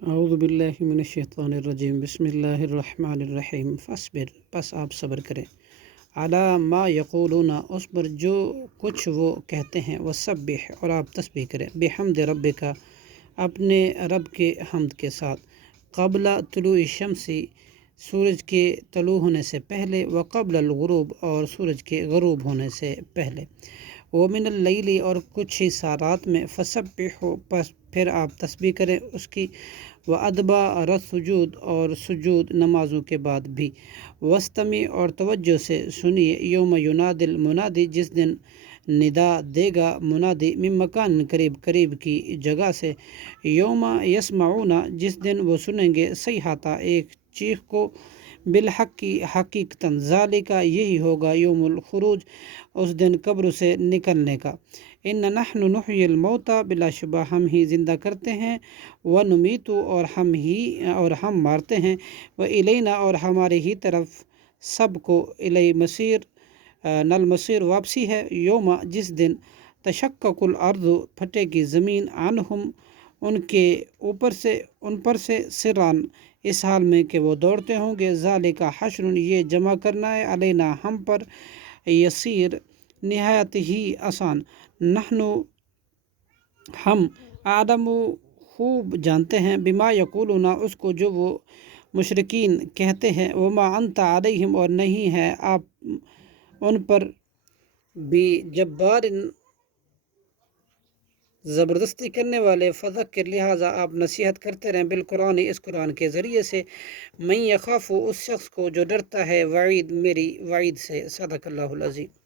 اعوذ باللہ من الشیطان الرجیم بسم اللہ الرحمن الرحیم فاصبر، بس آپ صبر کریں، علی ما یقولون، اس پر جو کچھ وہ کہتے ہیں، وسبح، اور آپ تسبیح کریں، بحمد ربک، اپنے رب کے حمد کے ساتھ، قبل طلوع الشمس، سورج کے طلوع ہونے سے پہلے، وقبل الغروب، اور سورج کے غروب ہونے سے پہلے، ومن اللیل، اور کچھ حصہ رات میں، فسبحوا، پس پھر آپ تسبیح کریں اس کی، وادبار السجود، اور سجود نمازوں کے بعد بھی، واستمع، اور توجہ سے سنیے، یوم ینادی المنادی، جس دن ندا دے گا منادی، من مکان قریب، قریب کی جگہ سے، یوم یسمعون، جس دن وہ سنیں گے، صیحۃ، ایک چیخ کو، بالحق کی حقیقتاً، ذالک، یہی ہوگا، یوم الخروج، اس دن قبر سے نکلنے کا، ان نحن نحیی الموتى، بلا شبہ ہم ہی زندہ کرتے ہیں، ونمیت، اور ہم مارتے ہیں، والینا، اور ہمارے ہی طرف سب کو، الی مسیر، نل مسیر، واپسی ہے، یوم، جس دن، تشقق الارض، پھٹے گی زمین، عنہم، ان پر سے، سران، اس حال میں کہ وہ دوڑتے ہوں گے، ذالک حشر، یہ جمع کرنا ہے، علینا، ہم پر، یسیر، نہایت ہی آسان، نحن، ہم، اعلم، خوب جانتے ہیں، بما یقولون، اس کو جو وہ مشرکین کہتے ہیں، وما انت علیہم، اور نہیں ہے آپ ان پر، بھی جبار، زبردستی کرنے والے، فذکر، لہٰذا آپ نصیحت کرتے رہیں، بالقرآن، اس قرآن کے ذریعے سے، من یخاف، اس شخص کو جو ڈرتا ہے، وعید، میری وعید سے، صدق اللہ العظیم۔